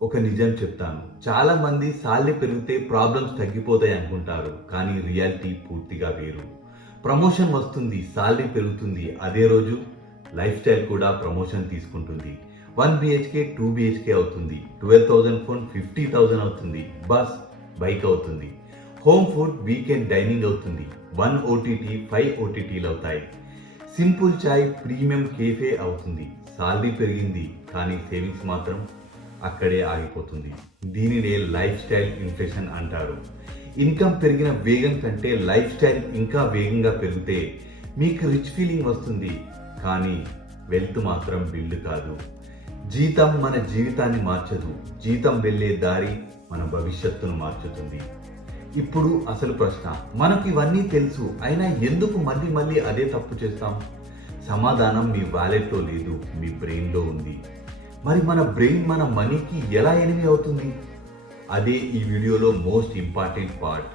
ఒక నిజం చెప్తాను. చాలా మంది సాలరీ పెరిగితే ప్రాబ్లమ్స్ తగ్గిపోతాయి అనుకుంటారు. కానీ రియాలిటీ పూర్తిగా వేరు. ప్రమోషన్ వస్తుంది, సాలరీ పెరుగుతుంది. అదే రోజు లైఫ్ స్టైల్ కూడా ప్రమోషన్ తీసుకుంటుంది. 1 బిహెచ్కే 2 బిహెచ్కే అవుతుంది. 12,000 ఫోన్ 50,000 అవుతుంది. బస్ బైక్ అవుతుంది. హోమ్ ఫుడ్ వీకెండ్ డైనింగ్ అవుతుంది. 1 ఓటీటీ 5 ఓటీటీలు అవుతాయి. సింపుల్ చాయ్ ప్రీమియం కేఫే అవుతుంది. సాలరీ పెరిగింది కానీ సేవింగ్స్ మాత్రం అక్కడే ఆగిపోతుంది. దీనినే లైఫ్ స్టైల్ ఇన్ఫ్లేషన్ అంటారు. ఇన్కమ్ పెరిగిన వేగం కంటే లైఫ్ స్టైల్ ఇంకా వేగంగా పెరిగితే మీకు రిచ్ ఫీలింగ్ వస్తుంది, కానీ వెల్త్ మాత్రం బిల్డ్ కాదు. జీతం మన జీవితాన్ని మార్చదు, జీతం వెళ్ళే దారి మన భవిష్యత్తును మార్చుతుంది. ఇప్పుడు అసలు ప్రశ్న, మనకు ఇవన్నీ తెలుసు అయినా ఎందుకు మళ్ళీ మళ్ళీ అదే తప్పు చేస్తాం? సమాధానం మీ వాలెట్లో లేదు, మీ బ్రెయిన్లో ఉంది. మరి మన బ్రెయిన్ మన మనీకి ఎలా ఎనిమి అవుతుంది? అదే ఈ వీడియోలో మోస్ట్ ఇంపార్టెంట్ పార్ట్.